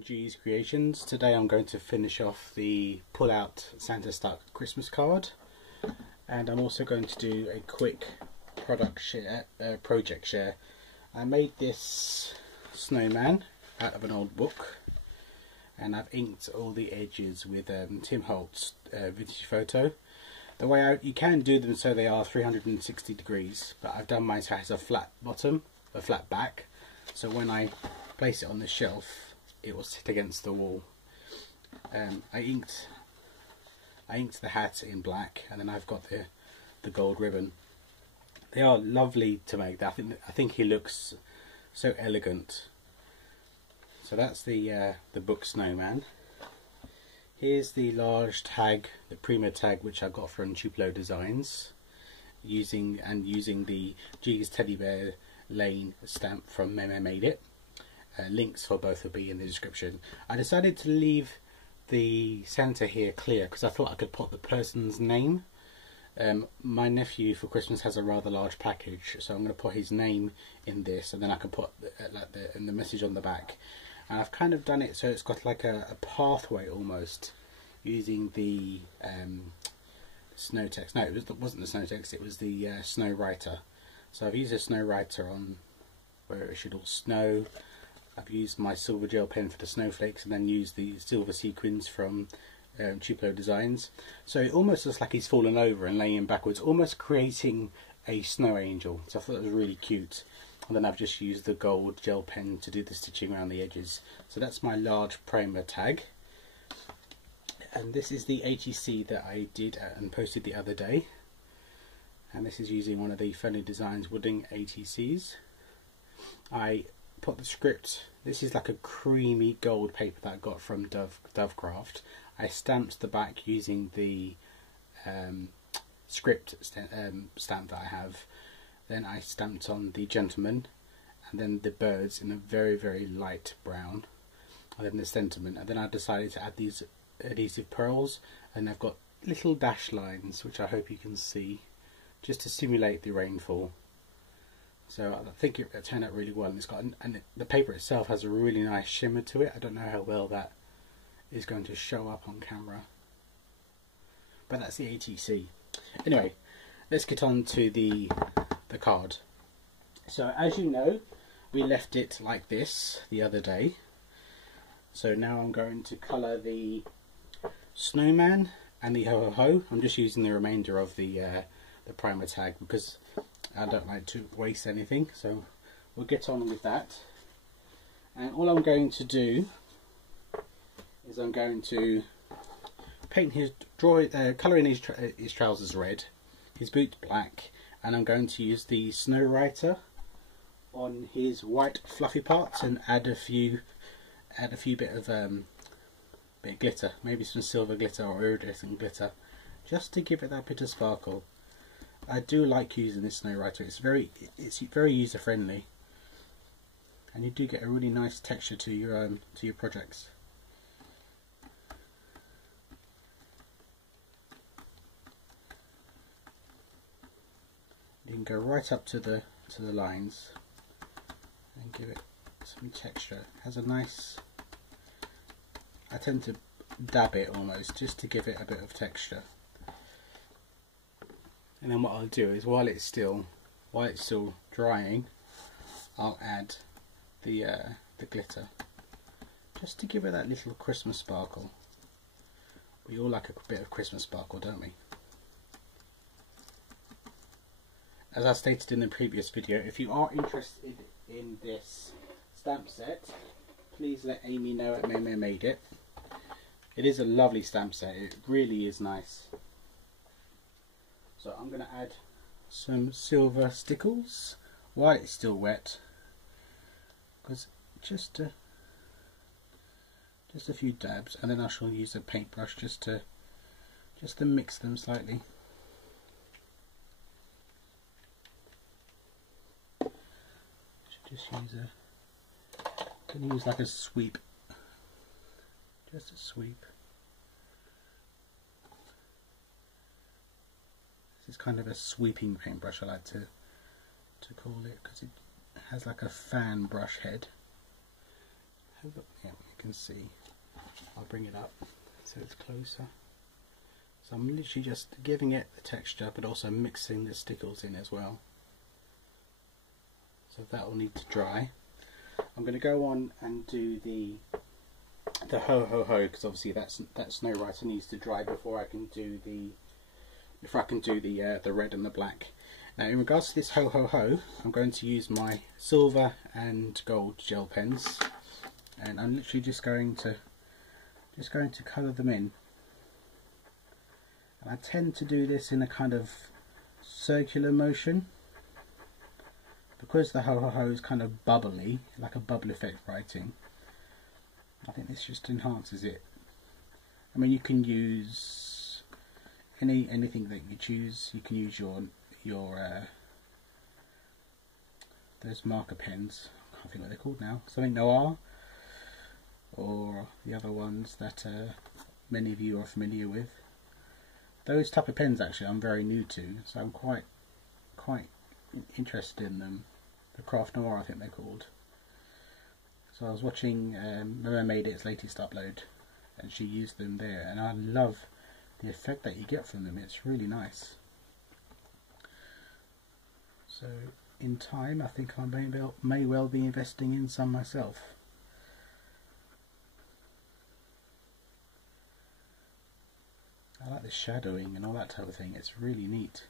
G's Creations. Today I'm going to finish off the pull-out Santa Stuck Christmas card, and I'm also going to do a quick project share. I made this snowman out of an old book, and I've inked all the edges with Tim Holtz vintage photo. The way you can do them so they are 360 degrees, but I've done mine so it has a flat bottom, a flat back, so when I place it on the shelf it will sit against the wall. I inked the hat in black, and then I've got the gold ribbon. They are lovely to make. I think he looks so elegant. So that's the book Snowman. Here's the large tag, the Prima tag, which I got from Tupelo Designs, using the G's Teddy Bear Lane stamp from MayMay Made It. Links for both will be in the description. I decided to leave the centre here clear because I thought I could put the person's name. My nephew for Christmas has a rather large package, so I'm going to put his name in this, and then I can put the message on the back. And I've kind of done it so it's got like a pathway almost, using the snow text. No, it wasn't the snow text, it was the snow writer. So I've used a snow writer on where it should all snow. I've used my silver gel pen for the snowflakes, and then used the silver sequins from Tupelo Designs. So it almost looks like he's fallen over and laying backwards, almost creating a snow angel. So I thought it was really cute. And then I've just used the gold gel pen to do the stitching around the edges. So that's my large Prima tag. And this is the ATC that I did and posted the other day. And this is using one of the Funny Designs wooden ATCs. I put the script, this is like a creamy gold paper that I got from Dovecraft. I stamped the back using the script stamp that I have. Then I stamped on the gentleman, and then the birds in a very, very light brown, and then the sentiment. And then I decided to add these adhesive pearls, and I've got little dash lines which I hope you can see, just to simulate the rainfall. So I think it turned out really well. It's got, and the paper itself has a really nice shimmer to it. I don't know how well that is going to show up on camera, but that's the ATC. Anyway, let's get on to the card. So as you know, we left it like this the other day. So now I'm going to colour the snowman and the ho ho ho. I'm just using the remainder of the primer tag because I don't like to waste anything, so we'll get on with that. And all I'm going to do is I'm going to paint colour in his trousers red, his boots black, and I'm going to use the snow writer on his white fluffy parts and add a few bit of glitter, maybe some silver glitter or iridescent glitter, just to give it that bit of sparkle. I do like using this snow writer. It's very user friendly, and you do get a really nice texture to your projects. You can go right up to the lines and give it some texture. It has a nice, I tend to dab it almost just to give it a bit of texture. And then what I'll do is while it's still drying, I'll add the glitter, just to give it that little Christmas sparkle. We all like a bit of Christmas sparkle, don't we? As I stated in the previous video, if you are interested in this stamp set, please let Amy know at MayMay Made It. It is a lovely stamp set, it really is nice. So I'm going to add some silver stickles while it's still wet, because just a few dabs, and then I shall use a paintbrush just to mix them slightly. Just use like a sweep, just a sweep. This is kind of a sweeping paintbrush, I like to call it, because it has like a fan brush head. Yeah, can see. I'll bring it up so it's closer. So I'm literally just giving it the texture, but also mixing the stickles in as well. So that will need to dry. I'm going to go on and do the ho ho ho, because obviously that Snow Writer needs to dry before I can do the red and the black. Now in regards to this ho ho ho, I'm going to use my silver and gold gel pens, and I'm literally just going to colour them in. And I tend to do this in a kind of circular motion, because the ho ho ho is kind of bubbly, like a bubble effect writing. I think this just enhances it. I mean, you can use anything that you choose. You can use your those marker pens. I can't think what they're called now. Something Noir, or the other ones that many of you are familiar with. Those type of pens actually I'm very new to, so I'm quite interested in them. The Craft Noir, I think they're called. So I was watching MayMay Made It's latest upload, and she used them there, and I love the effect that you get from them. It's really nice. So in time, I think I may well be investing in some myself. I like the shadowing and all that type of thing. It's really neat.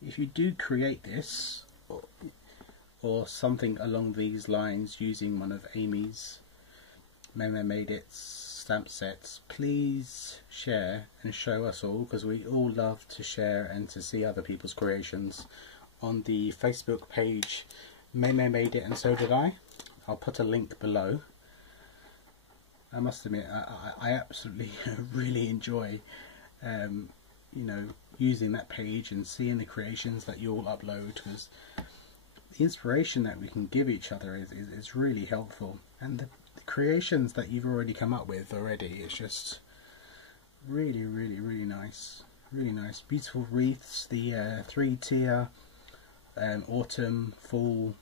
If you do create this or something along these lines using one of Amy's MayMay Made It stamp sets, please share and show us all, because we all love to share and to see other people's creations on the Facebook page MayMay Made It and So Did I. I'll put a link below. I must admit, I absolutely really enjoy you know, using that page and seeing the creations that you all upload, because the inspiration that we can give each other is really helpful, and the creations that you've already come up with already, it's just really nice. Really nice, beautiful wreaths, the 3-tier autumn fall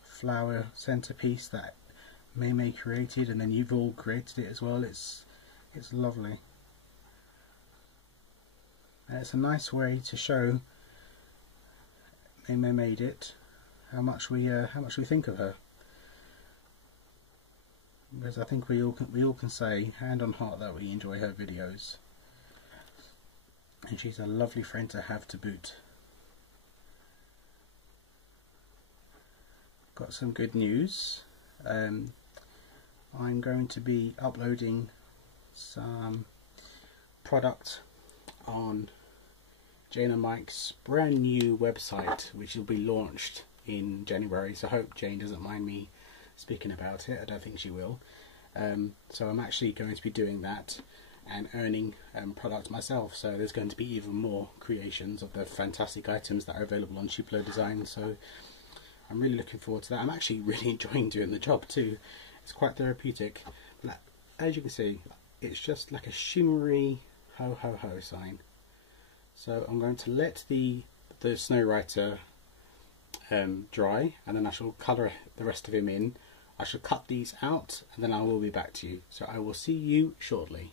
flower centerpiece that MayMay created, and then you've all created it as well. It's lovely. And it's a nice way to show MayMay Made It how much we think of her, because I think we all can say hand on heart that we enjoy her videos, and she's a lovely friend to have to boot. Got some good news. I'm going to be uploading some product on Jane and Mike's brand new website, which will be launched in January, so I hope Jane doesn't mind me speaking about it. I don't think she will. So I'm actually going to be doing that and earning product myself, so there's going to be even more creations of the fantastic items that are available on Tupelodesign, so I'm really looking forward to that. I'm actually really enjoying doing the job too. It's quite therapeutic. But as you can see, it's just like a shimmery ho ho ho sign. So I'm going to let the Snow Writer dry, and then I shall colour the rest of him in. I shall cut these out, and then I will be back to you. So I will see you shortly.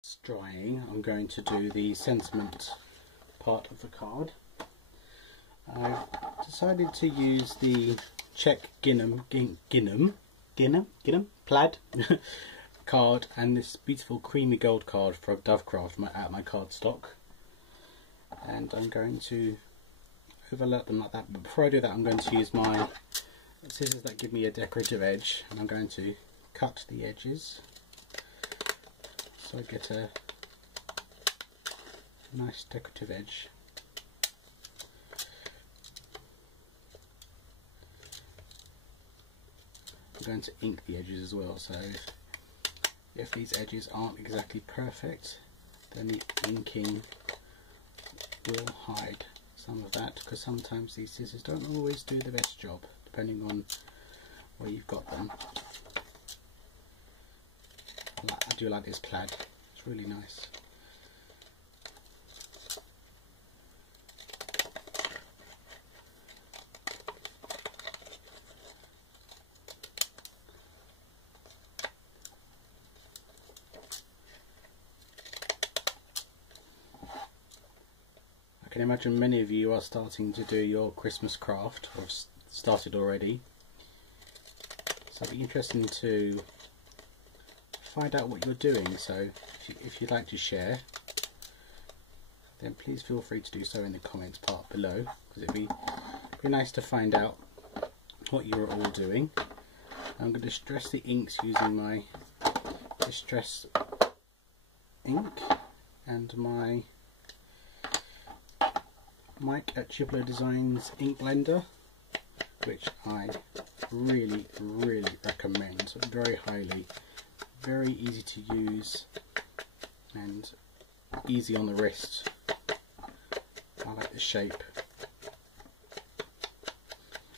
It's drying. I'm going to do the sentiment part of the card. I've decided to use the Czech Gingham plaid card and this beautiful creamy gold card from Dovecraft at my card stock, and I'm going to overlap them like that. But before I do that, I'm going to use my scissors that give me a decorative edge, and I'm going to cut the edges so I get a nice decorative edge. I'm going to ink the edges as well, so if these edges aren't exactly perfect, then the inking will hide some of that, because sometimes these scissors don't always do the best job. depending on where you've got them. I do like this plaid, it's really nice. I can imagine many of you are starting to do your Christmas craft, or started already. So it'd be interesting to find out what you're doing. So if you'd like to share, then please feel free to do so in the comments part below, because it'd be nice to find out what you're all doing. I'm going to distress the inks using my distress ink and my Mike at Tupelodesigns ink blender, which I really recommend very highly. Very easy to use and easy on the wrist. I like the shape.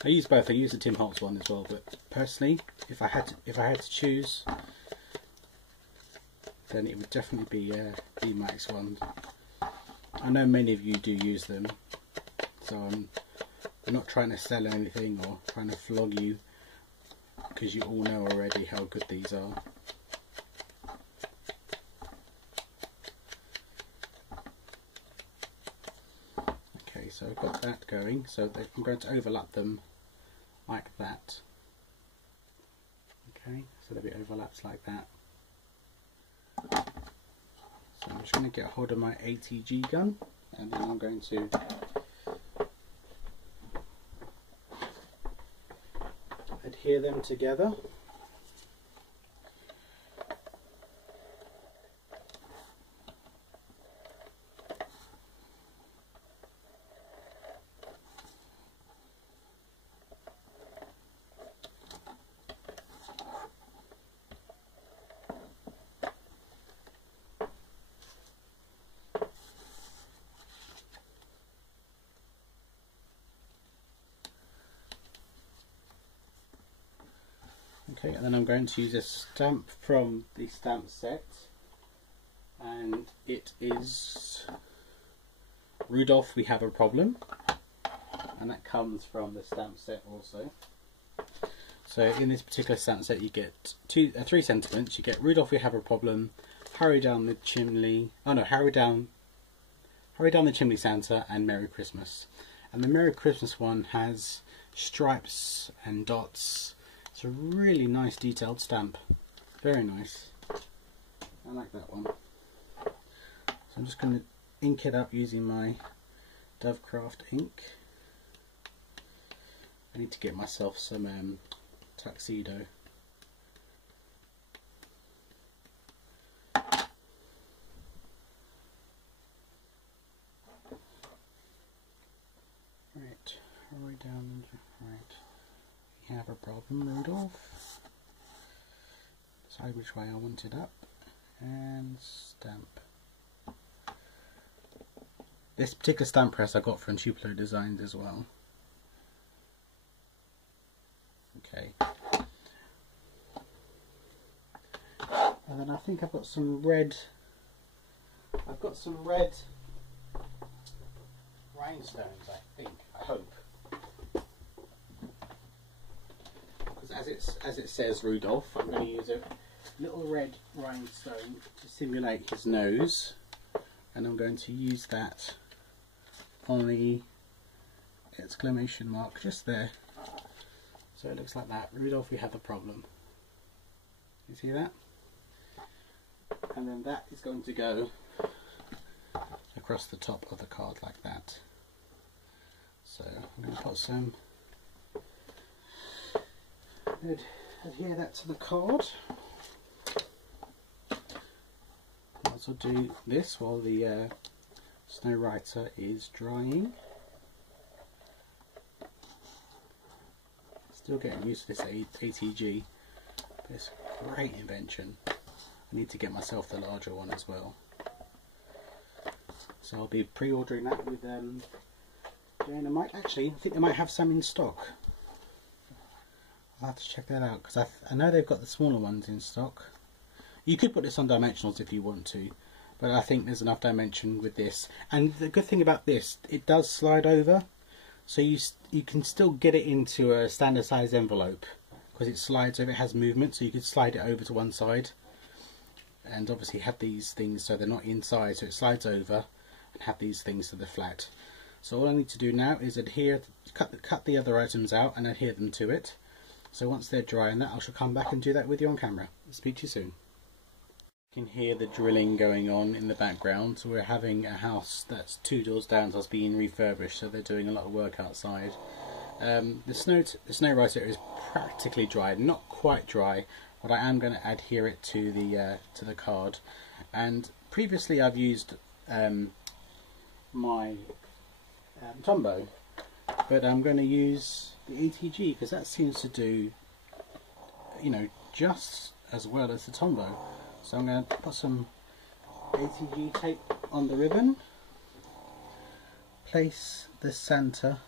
I use both. I use the Tim Holtz one as well, but personally, if I had to choose, then it would definitely be the Max one. I know many of you do use them, so I'm not trying to sell anything or trying to flog you, because you all know already how good these are. Okay, so I've got that going, so I'm going to overlap them like that. Okay, so they'll be overlaps like that. So I'm just going to get a hold of my ATG gun, and then I'm going to adhere them together. Okay, and then I'm going to use a stamp from the stamp set, and it is Rudolph, We Have a Problem, and that comes from the stamp set also. So in this particular stamp set you get three sentiments. You get Rudolph, We Have a Problem, Hurry Down the Chimney, Hurry Down the Chimney Santa, and Merry Christmas. And the Merry Christmas one has stripes and dots. It's a really nice detailed stamp, very nice. I like that one. So I'm just going to ink it up using my Dovecraft ink. I need to get myself some tuxedo. Right, hurry down, right. You have a problem, Rudolph. Decide which way I want it up, and stamp. This particular stamp press I got from Tupelo Designs as well. Okay. And then I think I've got some red. I've got some red rhinestones. I hope. As it says Rudolph, I'm going to use a little red rhinestone to simulate his nose, and I'm going to use that on the exclamation mark just there. So it looks like that. Rudolph, we have a problem. You see that? And then that is going to go across the top of the card like that. So I'm going to put some, adhere that to the card. I'll also do this while the Snow Writer is drying. Still getting used to this ATG, but it's a great invention. I need to get myself the larger one as well. So I'll be pre-ordering that with Jane and Mike. Actually, I think they might have some in stock. I'll have to check that out, because I know they've got the smaller ones in stock. You could put this on dimensionals if you want to, but I think there's enough dimension with this. And the good thing about this, it does slide over, so you can still get it into a standard size envelope, because it slides over, it has movement, so you could slide it over to one side, and obviously have these things so they're not inside, so it slides over, and have these things so they're flat. So all I need to do now is cut the other items out and adhere them to it. So once they're dry and that, I shall come back and do that with you on camera. Speak to you soon. You can hear the drilling going on in the background. So we're having a house that's 2 doors down that's being refurbished, so they're doing a lot of work outside. The snow writer is practically dry, not quite dry, but I am going to adhere it to the card. And previously I've used my Tombow, but I'm going to use the ATG because that seems to do, you know, just as well as the Tombow. So I'm going to put some ATG tape on the ribbon, place the Santa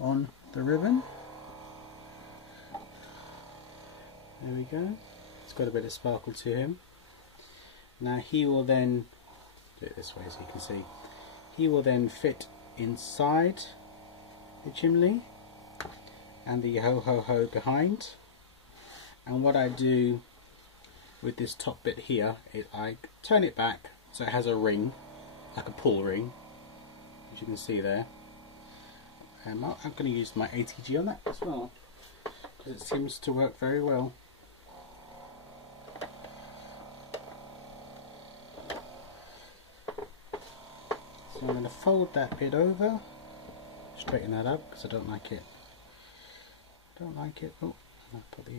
on the ribbon. There we go. It's got a bit of sparkle to him. Now he will then, do it this way so you can see, he will then fit inside the chimney and the ho ho ho behind. And what I do with this top bit here is I turn it back so it has a ring, like a pull ring, as you can see there. And I'm going to use my ATG on that as well, because it seems to work very well. So I'm going to fold that bit over, straighten that up because I don't like it. Oh, I'll put the,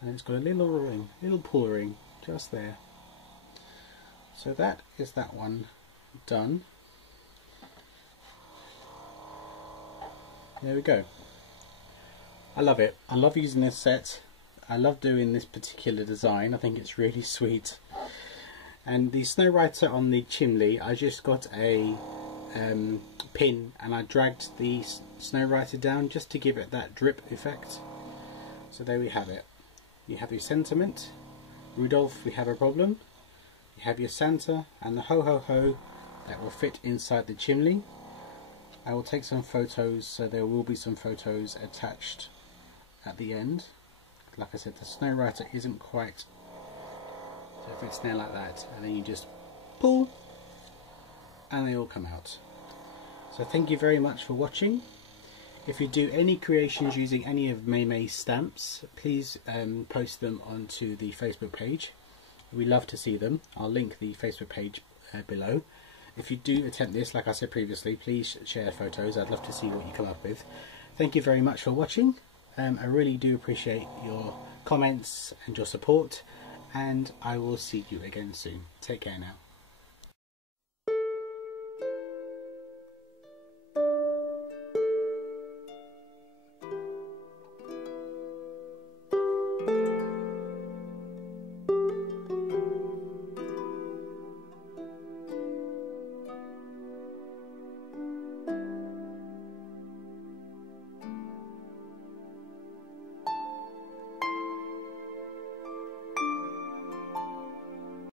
and it's got a little ring, little pull ring just there. So that is that one done. There we go. I love it. I love using this set. I love doing this particular design. I think it's really sweet. And the snow writer on the chimney, I just got a pin and I dragged the snow writer down just to give it that drip effect. So there we have it. You have your sentiment, Rudolph, we have a problem. You have your Santa and the ho ho ho that will fit inside the chimney. I will take some photos, so there will be some photos attached at the end. Like I said, the snow writer isn't quite, so it fits there like that, and then you just pull and they all come out. So thank you very much for watching. If you do any creations using any of MayMay's stamps, please post them onto the Facebook page. We love to see them. I'll link the Facebook page below. If you do attempt this, like I said previously, please share photos. I'd love to see what you come up with. Thank you very much for watching. I really do appreciate your comments and your support, and I will see you again soon. Take care now.